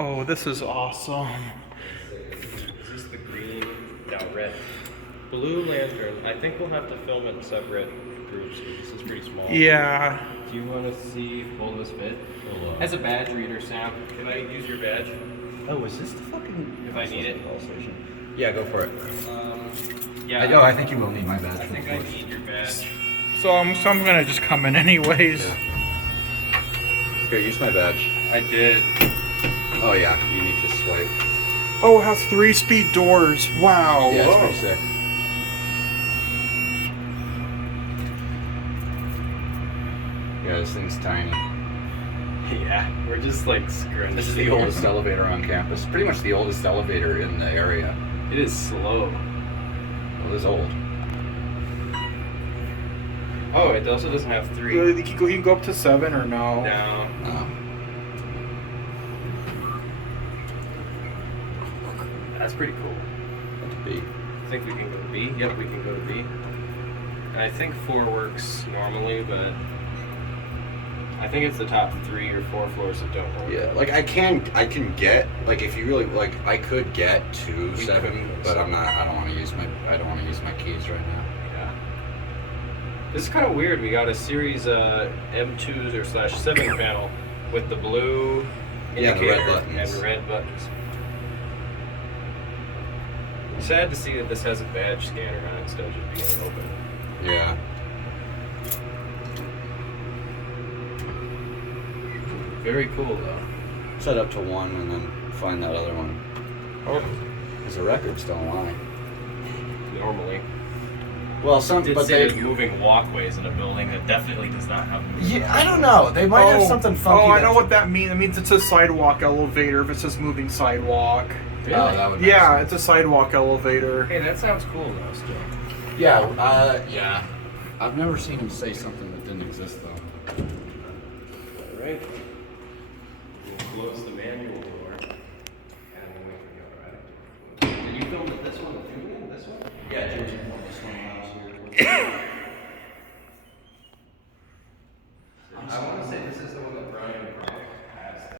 Oh, this is awesome. Is this the green? No, red. Blue lantern. I think we'll have to film it in separate groups because this is pretty small. Yeah. Do you want to see if all this fit? As a badge reader, Sam, can I use your badge? Oh, is this the fucking... If I need it. Yeah, go for it. Yeah. I think you will need my badge. I think I need your badge. So I'm gonna just come in anyways. Yeah. Here, use my badge. I did. Oh yeah, you need to swipe. Oh, it has 3-speed doors. Wow. Yeah, it's pretty sick. Yeah, this thing's tiny. Yeah, we're just like scrunching. This is the oldest elevator on campus. Pretty much the oldest elevator in the area. It is slow. Well, it is old. Oh, it also doesn't have 3. You can go up to 7 or no? No. Oh. That's pretty cool. That's B. I think we can go to B. Yep, we can go to B. And I think 4 works normally, but I think it's the top 3 or 4 floors that don't work. Yeah, like I can get, like if you really like, I could get to 7, but I don't want to use my keys right now. Yeah. This is kind of weird. We got a series M2s or /7 panel with the blue indicator the red buttons. and red buttons. Sad to see that this has a badge scanner on it instead of just being open. Yeah. Very cool though. Set up to 1 and then find that other one. Oh. Because the records don't lie. Normally. Well, some, Did but say they. there's moving walkways in a building that definitely does not have moving Yeah, I don't know. They might have something funky. Oh, I know what that means. It means it's a sidewalk elevator if it says moving sidewalk. Really? Oh, that would make Yeah, sense. it's a sidewalk elevator. Hey, that sounds cool though still. Yeah, yeah. I've never seen him say something that didn't exist though. Alright. We'll close the manual door. And then we can go right. Did you film this one too? This one? Yeah, George filmed this one when I was here.